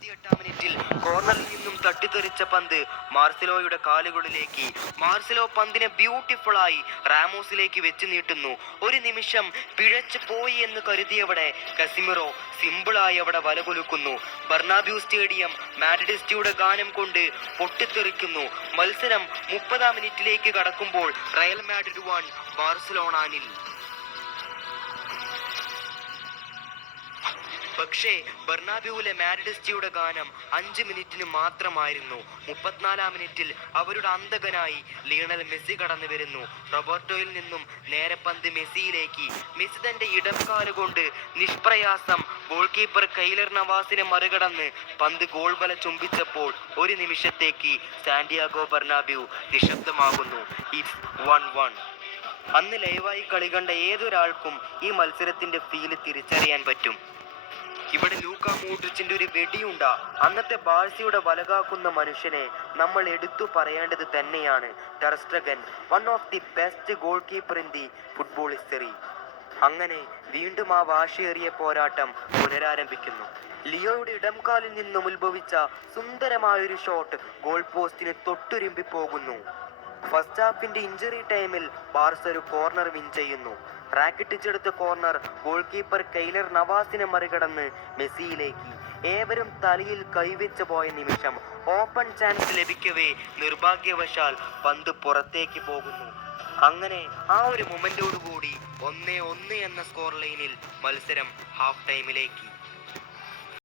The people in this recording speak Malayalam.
28-ാം മിനിറ്റിൽ കോർണറിൽ നിന്നും തട്ടിത്തെറിച്ച പന്ത് മാർസലോയുടെ കാലുകളിലേക്ക്. മാർസലോ പന്തിനെ ബ്യൂട്ടിഫുള്ളായി റാമോസിലേക്ക് വെച്ച് നീട്ടുന്നു. ഒരു നിമിഷം പിഴച്ചു പോയി എന്ന് കരുതിയവിടെ കസിമിറോ സിമ്പിളായി അവിടെ വലകൊലുക്കുന്നു. ബെർണാബ്യൂ സ്റ്റേഡിയം മാഡ്രിഡിസ്റ്റിയുടെ ഗാനം കൊണ്ട് പൊട്ടിത്തെറിക്കുന്നു. മത്സരം 30-ാം മിനിറ്റിലേക്ക് കടക്കുമ്പോൾ റയൽ മാഡ്രിഡ് 1 ബാർസലോണ 0. പക്ഷേ ബെർണാബ്യൂവിലെ മാഡ്രിഡിസ്റ്റിയുടെ ഗാനം 5 മിനിറ്റിന് മാത്രമായിരുന്നു. 34-ാം മിനിറ്റിൽ അവരുടെ അന്തകനായി ലിയണൽ മെസ്സി കടന്നു വരുന്നു. റോബർട്ടോയിൽ നിന്നും നേരെ പന്ത് മെസ്സിയിലേക്ക്. മെസ്സി തന്റെ ഇടംകാല് കൊണ്ട് നിഷ്പ്രയാസം ഗോൾ കീപ്പർ കെയ്ലർ നവാസിനെ മറികടന്ന് പന്ത് ഗോൾ വല ചുംബിച്ചപ്പോൾ ഒരു നിമിഷത്തേക്ക് സാന്റിയാഗോ ബെർണാബ്യൂ നിശബ്ദമാകുന്നു. ഇറ്റ്സ് 1-1. അന്ന് ലൈവായി കളി കണ്ട ഏതൊരാൾക്കും ഈ മത്സരത്തിന്റെ ഫീല് തിരിച്ചറിയാൻ പറ്റും. ഇവിടെ ലൂക്ക മോഡ്രിച്ചിന്റെ ഒരു വെടിയുണ്ട. അന്നത്തെ ബാഴ്സയുടെ വലകാക്കുന്ന മനുഷ്യനെ നമ്മൾ എടുത്തു പറയേണ്ടത് തന്നെയാണ്. Ter Stegen, one of the best goalkeeper in the football history. അങ്ങനെ വീണ്ടും ആ വാശിയേറിയ പോരാട്ടം പുനരാരംഭിക്കുന്നു. ലിയോയുടെ ഇടംകാലിൽ നിന്നും ഉത്ഭവിച്ച സുന്ദരമായൊരു ഷോട്ട് ഗോൾ പോസ്റ്റിന് തൊട്ടുരുമ്പി പോകുന്നു. ഫസ്റ്റ് ഹാഫിന്റെ ഇഞ്ചറി ടൈമിൽ ബാർസ ഒരു കോർണർ വിൻ ചെയ്യുന്നു. റാക്കിട്ടിച്ചെടുത്ത കോർണർ ഗോൾ കീപ്പർ കെയ്ലർ നവാസിനെ മറികടന്ന് മെസ്സിയിലേക്ക്. ഏവരും തലയിൽ കൈവച്ച് പോയ നിമിഷം ഓപ്പൺ ചാൻസ് ലഭിക്കവേ നിർഭാഗ്യവശാൽ പന്ത് പുറത്തേക്ക് പോകുന്നു. അങ്ങനെ ആ ഒരു മൊമെന്റോടുകൂടി 1-1 എന്ന സ്കോർ ലൈനിൽ മത്സരം ഹാഫ് ടൈമിലേക്ക്.